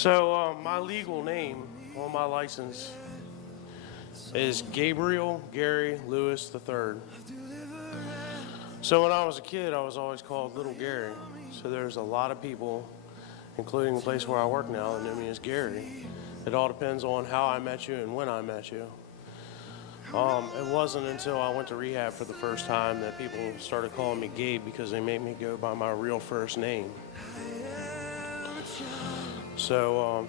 So my legal name on my license is Gabriel Gary Lewis III. So when I was a kid, I was always called Little Gary. So there's a lot of people, including the place where I work now, that know me as Gary. It all depends on how I met you and when I met you. It wasn't until I went to rehab for the first time that people started calling me Gabe because they made me go by my real first name. So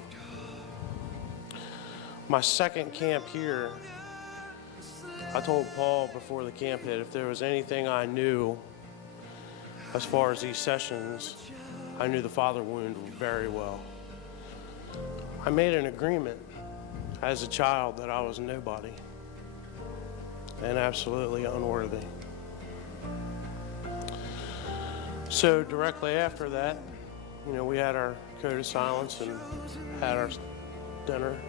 my second camp here, I told Paul before the camp hit, if there was anything I knew as far as these sessions, I knew the father wound very well. I made an agreement as a child that I was nobody and absolutely unworthy. So directly after that, we had our code of silence and had our dinner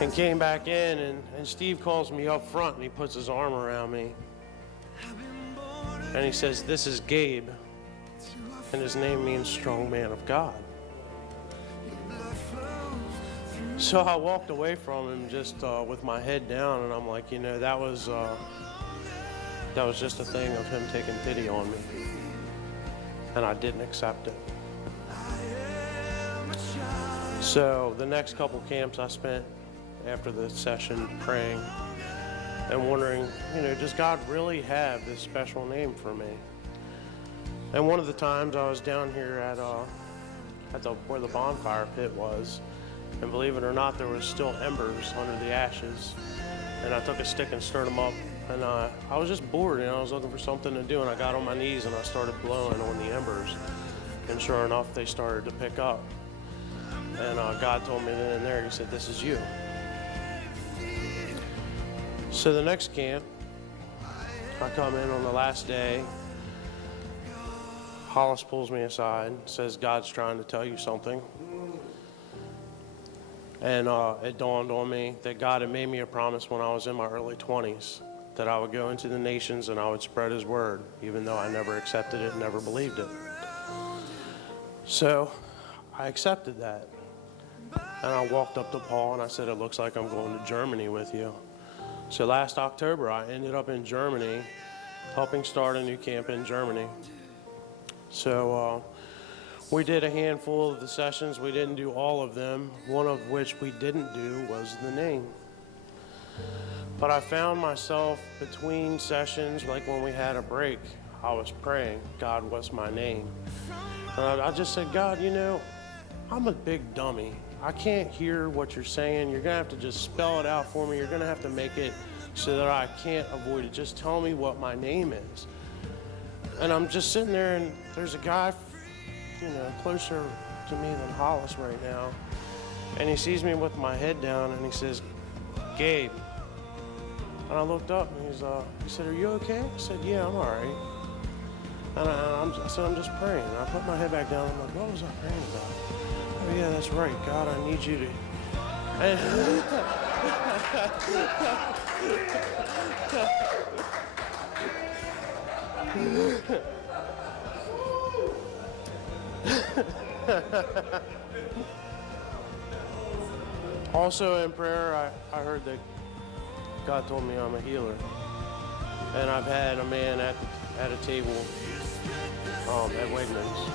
and came back in, and Steve calls me up front and he puts his arm around me and he says, "This is Gabe," and his name means strong man of God. So I walked away from him just with my head down, and I'm like, that was just a thing of him taking pity on me, and I didn't accept it. So the next couple camps I spent after the session praying and wondering, does God really have this special name for me? And one of the times I was down here at where the bonfire pit was, and believe it or not, there was still embers under the ashes. And I took a stick and stirred them up. And I was just bored, I was looking for something to do. And I got on my knees and I started blowing on the embers. And sure enough, they started to pick up. And God told me then and there, he said, "This is you." So the next camp, I come in on the last day. Hollis pulls me aside, says, "God's trying to tell you something." And it dawned on me that God had made me a promise when I was in my early 20s that I would go into the nations and I would spread his word, even though I never accepted it and never believed it. So I accepted that. And I walked up to Paul and I said, "It looks like I'm going to Germany with you." So last October, I ended up in Germany, helping start a new camp in Germany. So we did a handful of the sessions. We didn't do all of them. One of which we didn't do was the name. But I found myself between sessions, like when we had a break, I was praying, "God, what's my name?" And I just said, "God, I'm a big dummy. I can't hear what you're saying. You're going to have to just spell it out for me. You're going to have to make it so that I can't avoid it. Just tell me what my name is." And I'm just sitting there, and there's a guy closer to me than Hollis right now. And he sees me with my head down and he says, "Gabe." And I looked up and he said, "Are you okay?" I said, "Yeah, I'm all right." And I said, "I'm just praying." And I put my head back down. I'm like, "What was I praying about?" "Oh yeah, that's right. God, I need you to." Also in prayer, I heard that God told me I'm a healer. And I've had a man at a table at Wegmans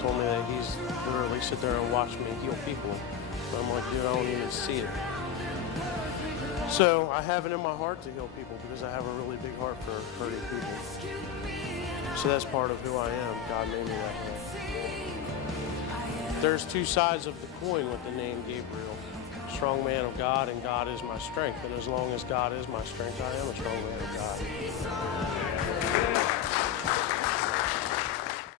told me that he's literally sit there and watch me heal people. And I'm like, dude, I don't even see it. So I have it in my heart to heal people because I have a really big heart for hurting people. So that's part of who I am. God made me that way. There's two sides of the coin with the name Gabriel. Strong man of God, and God is my strength. And as long as God is my strength, I am a strong man of God.